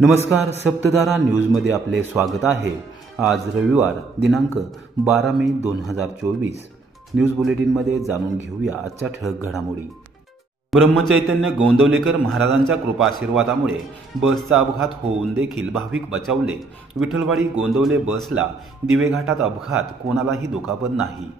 नमस्कार, सप्तधारा न्यूजमध्ये आपले स्वागत आहे। आज रविवार दिनांक 12 मे 2024 न्यूज बुलेटिनमध्ये जाणून घेऊया आजच्या ठळक घडामोडी। ब्रह्मचैतन्य गोंदवलेकर महाराजांच्या कृपा आशीर्वादामुळे बसचा अपघात होऊन देखील भाविक बचावले। विठ्ठलवाडी गोंदवले बसला दिवेघाटात अपघात, कोणालाही दुखापत नाही।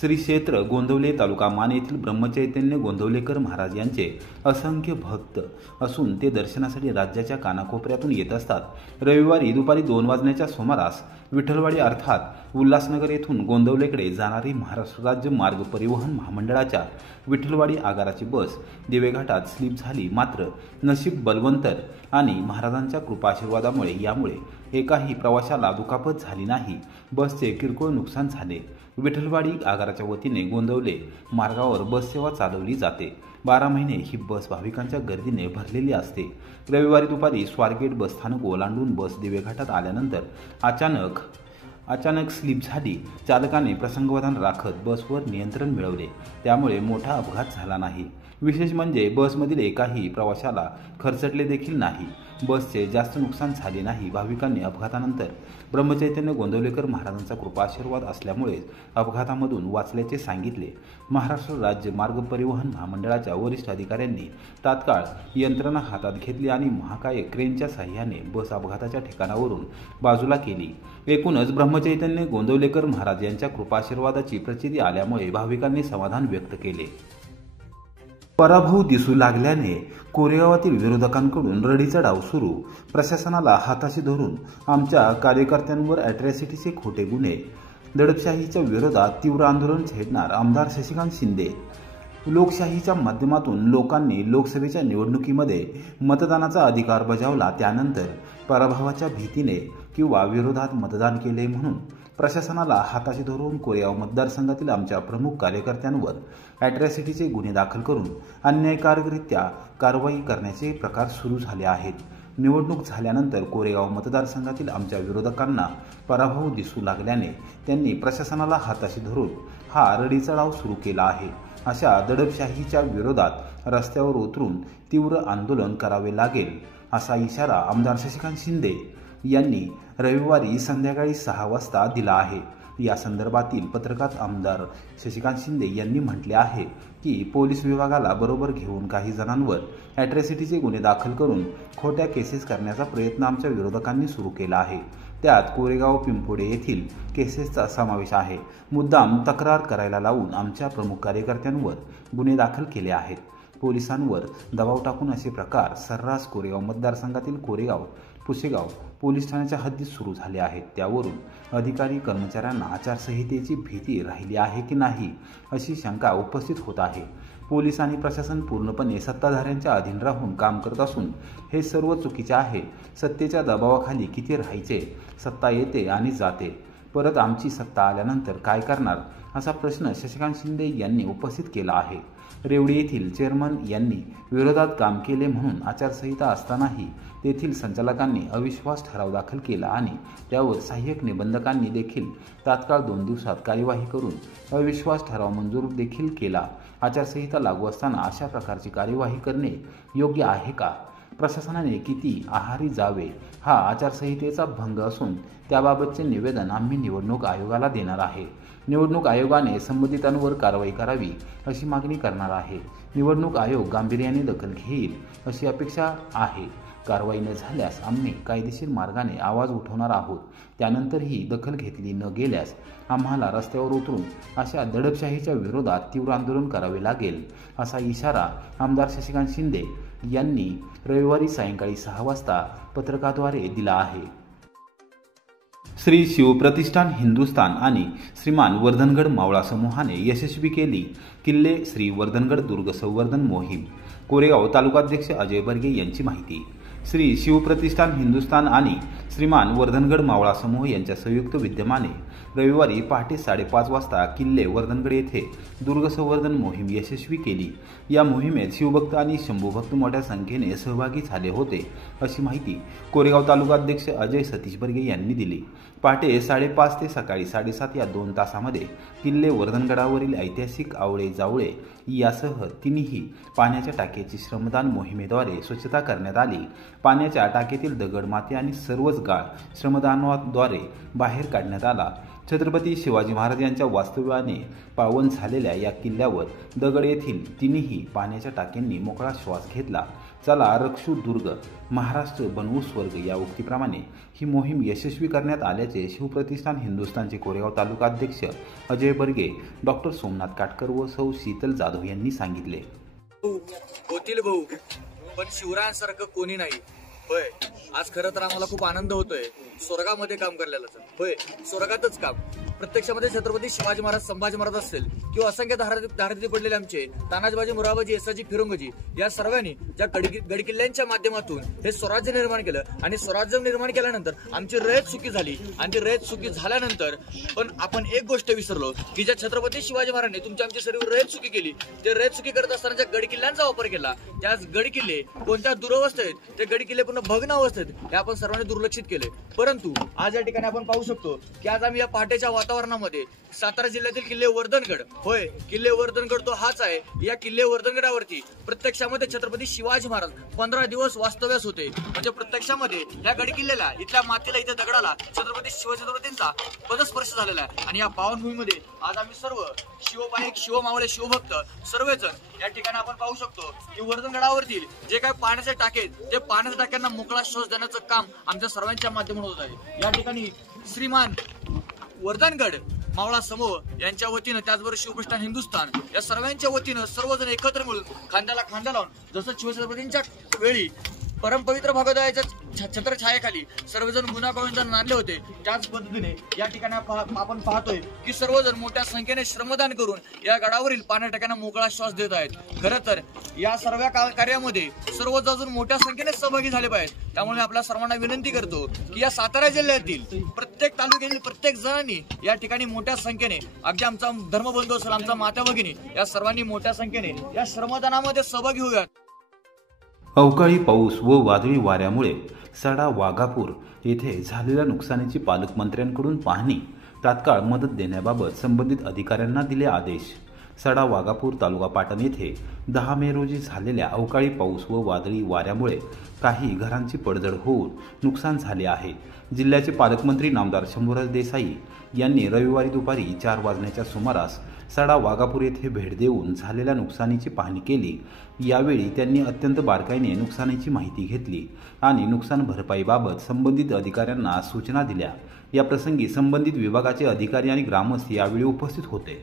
श्री क्षेत्र गोंदवले तालुका मान येथील ब्रह्मचैतन्य गोंदवलेकर महाराज यांचे असंख्य भक्त असून ते दर्शनासाठी राज्याच्या कानाकोपऱ्यातून येत असतात। रविवारी दुपारी 2 वाजण्याच्या सुमारास विठ्ठलवाडी अर्थात उल्हासनगर येथून गोंदवलेकडे जाणारी महाराष्ट्र राज्य मार्ग परिवहन महामंडळाच्या विठ्ठलवाडी आगाराची बस दिवेघाटात स्लिप झाली। मात्र नशीब बलवंतर आणि महाराजांच्या कृपा आशीर्वादामुळे यामुळे एकाही प्रवाशाला दुखापत झाली नाही। बसचे किरकोळ नुकसान झाले। विठ्ठलवाडी आगाराच्या वतीने गोंदवले मार्गावर बस सेवा चालवली जाते। 12 महिने ही बस भाविकांच्या गर्दीने भरलेली असते। रविवारी दुपारी स्वारगेट बस स्थानक ओलांडून बस दिवेघाटात आल्यानंतर अचानक स्लिप झाली। चालकाने प्रसंगावधान राखत बसवर नियंत्रण मिळवले, त्यामुळे मोठा अपघात झाला नाही। विशेष म्हणजे बसमधील एकाही प्रवाशाला खरचटले देखील नाही। बसचे जास्त नुकसान झाले नाही। भाविकांनी अपघातानंतर ब्रह्मचैतन्य गोंदवलेकर महाराजांचा कृपा आशीर्वाद असल्यामुळे अपघातामधून वाचल्याचे सांगितले। महाराष्ट्र राज्य मार्ग परिवहन महामंडळाच्या वरिष्ठ अधिकाऱ्यांनी तात्काळ यंत्रणा हातात घेतली आणि महाकाय क्रेनच्या साहाय्याने बस अपघाताच्या ठिकाणावरून बाजूला केली। एकूणच ब्रह्मचैतन्य गोंदवलेकर महाराज यांच्या कृपा आशीर्वादाची प्रचिती आल्यामुळे भाविकांनी समाधान व्यक्त केले। पराभव दिसू लागल्याने कोरेगावातील विरोधकांकडून रडीचा डाव सुरू। प्रशासनाला हाताशी धरून आमच्या कार्यकर्त्यांवर अॅट्रॉसिटीचे खोटे गुन्हे। दडपशाहीच्या विरोधात तीव्र आंदोलन छेडणार आमदार शशिकांत शिंदे। लोकशाहीच्या माध्यमातून लोकांनी लोकसभेच्या निवडणुकीमध्ये मतदानाचा अधिकार बजावला, त्यानंतर पराभवाच्या भीतीने किंवा विरोधात मतदान केले म्हणून प्रशासनाला हाताशी धरून कोरेगाव मतदारसंघातील आमच्या प्रमुख कार्यकर्त्यांवर अॅट्रॉसिटीचे गुन्हे दाखल करून अन्यायकारकरित्या कारवाई करण्याचे प्रकार सुरू झाले आहेत। निवडणूक झाल्यानंतर कोरेगाव मतदारसंघातील आमच्या विरोधकांना पराभव दिसू लागल्याने त्यांनी प्रशासनाला हाताशी धरून हा रडीचा डाव सुरू केला आहे। अशा दडपशाहीच्या विरोधात रस्त्यावर उतरून तीव्र आंदोलन करावे लागेल, असा इशारा आमदार शशिकांत शिंदे यांनी रविवारी संध्याकाळी 6 वाजता दिला आहे। या संदर्भातील पत्रकात आमदार शशिकांत शिंदे यांनी म्हटले आहे की पोलीस विभागाला बरोबर घेऊन काही जणांवर अॅट्रॉसिटीचे गुन्हे दाखल करून खोट्या केसेस करण्याचा प्रयत्न आमच्या विरोधकांनी सुरू केला आहे। त्यात कोरेगाव पिंपोडे येथील केसेसचा समावेश आहे। मुद्दाम तक्रार करायला लावून आमच्या प्रमुख कार्यकर्त्यांवर गुन्हे दाखल केले आहेत। पोलिसांवर दबाव टाकून असे प्रकार सर्रास कोरेगाव मतदारसंघातील कोरेगाव, पुसेगाव पोलीस ठाण्याच्या हद्दीत सुरू झाले आहेत। त्यावरून अधिकारी कर्मचाऱ्यांना आचारसंहितेची भीती राहिली आहे की नाही अशी शंका उपस्थित होत आहे। पोलीस आणि प्रशासन पूर्णपणे सत्ताधाऱ्यांच्या अधीन राहून काम करत असून हे सर्व चुकीचे आहे। सत्तेच्या दबावाखाली किती राहायचे? सत्ता येते आणि जाते, परत आमची सत्ता आल्यानंतर काय करणार, असा प्रश्न शशिकांत शिंदे यांनी उपस्थित केला आहे। रेवडी येथील चेअरमन यांनी विरोधात काम केले म्हणून आचारसंहिता असतानाही तेथील संचालकांनी अविश्वास ठराव दाखल केला आणि त्यावर सहाय्यक निबंधकांनी देखील तात्काळ 2 दिवसात कार्यवाही करून अविश्वास ठराव मंजूर देखील केला। आचारसंहिता लागू असताना अशा प्रकारची कार्यवाही करणे योग्य आहे का? प्रशासनाने किती आहारी जावे हा आचारसंहितेचा भंग असून त्याबाबतचे निवेदन आम्ही निवडणूक आयोगाला देणार आहे। निवडणूक आयोगाने संबंधितांवर कारवाई करावी अशी मागणी करणार आहे। निवडणूक आयोग गांभीर्याने दखल घेईल अशी अपेक्षा आहे। कारवाई न झाल्यास आम्ही कायदेशीर मार्गाने आवाज उठवणार आहोत। त्यानंतरही दखल घेतली न गेल्यास आम्हाला रस्त्यावर उतरून अशा दडपशाहीच्या विरोधात तीव्र आंदोलन करावे लागेल, असा इशारा आमदार शशिकांत शिंदे यांनी रविवारी सायंकाळी 6 वाजता पत्रकाद्वारे दिला आहे। श्री शिवप्रतिष्ठान हिंदुस्थान आणि श्रीमान वर्धनगड मावळा समूहाने यशस्वी केली किल्ले श्री वर्धनगड दुर्ग संवर्धन मोहीम। कोरेगाव तालुकाध्यक्ष अजय बर्गे यांची माहिती। श्री शिवप्रतिष्ठान हिंदुस्थान आणि श्रीमान वर्धनगड मावळा समूह यांच्या संयुक्त विद्यमाने रविवारी पहाटे 5:30 वाजता किल्ले वर्धनगड येथे दुर्ग संवर्धन मोहीम यशस्वी केली। या मोहिमेत शिवभक्त आणि शंभूभक्त मोठ्या संख्येने सहभागी झाले होते, अशी माहिती कोरेगाव तालुकाध्यक्ष अजय सतीश बर्गे यांनी दिली। पहाटे 5:30 ते सकाळी 7:30 या 2 तासामध्ये किल्ले वर्धनगडावरील ऐतिहासिक आवळे जावळे यासह तिन्ही पाण्याच्या टाक्याची श्रमदान मोहिमेद्वारे स्वच्छता करण्यात आली। पाण्याच्या टाकीतील दगड, माती आणि सर्वच गाळ श्रमदानाद्वारे बाहेर काढण्यात आला। छत्रपती शिवाजी महाराज यांच्या वास्तव्याने पावन झालेल्या या किल्ल्यावर दगड येथील तिन्ही पाण्याच्या टाक्यांनी मोकळा श्वास घेतला। चला रक्षू दुर्ग, महाराष्ट्र बनवू स्वर्ग या उक्तीप्रमाणे ही मोहीम यशस्वी करण्यात आल्याचे शिवप्रतिष्ठान हिंदुस्थानचे कोरेगाव तालुकाध्यक्ष अजय बर्गे, डॉक्टर सोमनाथ काटकर व सौ शीतल जाधव यांनी सांगितले। होतील भाऊ, पण शिवरायांसारखं कोणी नाही। होय, आज खरं तर आम्हाला खूप आनंद होतोय स्वर्गामध्ये काम करलेलं। होय, स्वर्गातच काम। प्रत्यक्षामध्ये छत्रपती शिवाजी महाराज, संभाजी महाराज असतील किंवा असंख्य धारती पडलेले आमचे तानाजीबाजी, मुराबाजी, येसाजी, फिरंगजी या सर्वांनी ज्या गडकिल्ल्यांच्या माध्यमातून हे स्वराज्य निर्माण केलं आणि स्वराज्य निर्माण केल्यानंतर आमची रयत सुखी झाली आणि ती रयत सुखी झाल्यानंतर पण आपण एक गोष्ट विसरलो की ज्या छत्रपती शिवाजी महाराजांनी तुमची आमची सर्व रयत सुखी केली, ते रयत सुखी करत असताना ज्या गडकिल्ल्यांचा वापर केला, त्याच गडकिल्ले कोणत्या दुरवस्थेत, ते गडकिल्ले पूर्ण भग्न अवस्थेत हे आपण सर्वांनी दुर्लक्षित केले। परंतु आज या ठिकाणी आपण पाहू शकतो की आज आम्ही या पहाटेच्या वातावरणामध्ये सातारा जिल्ह्यातील किल्ले वर्धनगड, होय किल्ले वर्धनगड तो हाच आहे। या किल्ले वर्धनगडावरती प्रत्यक्षामध्ये छत्रपती शिवाजी महाराज 15 दिवस वास्तव्यास होते। म्हणजे प्रत्यक्षामध्ये या गडकिल्ल्याला, इथल्या मातीला, इथल्या दगडाला छत्रपती शिवछत्रपतींचा पदस्पर्श झालेला आहे। आणि या पावनभूमीमध्ये आज आम्ही सर्व शिवपाईक, शिवमावळे, शिवभक्त सर्वजण या ठिकाणी आपण पाहू शकतो की वर्धनगडावरतील जे काही पाण्याचे टाके, ते पाण्याच्या टाक्यांना मोकळा श्वास देण्याचं काम आमच्या सर्वांच्या माध्यमातून होत आहे। या ठिकाणी श्रीमान वर्धनगड मावळा समूह यांच्या वतीनं, त्याचबरोबर शिवप्रतिष्ठान हिंदुस्थान या सर्वांच्या वतीनं सर्वजण एकत्र मिळून खांद्याला खांदा लावून, जसं शिवछत्रपतींच्या वेळी परमपवित्र भगवद्गीतेच्या छत्रछायेखाली सर्वजण गुण्यागोविंदाने नांदले होते, त्याच पद्धतीने या ठिकाणी आपण पाहतोय की सर्वजण मोठ्या संख्येने श्रमदान करून या गडावरील पाण्या टाक्यांना मोकळा श्वास देत आहेत। खरं तर या सर्व कार्यामध्ये सर्वजण मोठ्या संख्येने सहभागी झाले पाहिजेत। त्यामुळे आपल्या सर्वांना विनंती करतो की या सातारा जिल्ह्यातील प्रत्येक तालुक्यातील प्रत्येक जणांनी या ठिकाणी मोठ्या संख्येने, अगदी आमचा धर्मबंधू असेल, आमचा माता भगिनी, या सर्वांनी मोठ्या संख्येने या श्रमदानामध्ये सहभागी होऊयात। अवकाळी पाऊस व वादळी वाऱ्यामुळे सडा वाघापूर येथे झालेल्या नुकसानीची पालकमंत्र्यांकडून पाहणी, तात्काळ मदत देण्याबाबत संबंधित अधिकाऱ्यांना दिले आदेश। सडा वाघापूर तालुका पाटण येथे 10 मे रोजी झालेल्या अवकाळी पाऊस व वादळी वाऱ्यामुळे काही घरांची पडझड होऊन नुकसान झाले आहे। जिल्ह्याचे पालकमंत्री नामदार शंभूराज देसाई यांनी रविवारी दुपारी 4 वाजण्याच्या सुमारास सडा वाघापूर येथे भेट देऊन झालेल्या नुकसानीची पाहणी केली। यावेळी त्यांनी अत्यंत बारकाईने नुकसानीची माहिती घेतली आणि नुकसान भरपाईबाबत संबंधित अधिकाऱ्यांना सूचना दिल्या। या प्रसंगी संबंधित विभागाचे अधिकारी आणि ग्रामस्थ यावेळी उपस्थित होते।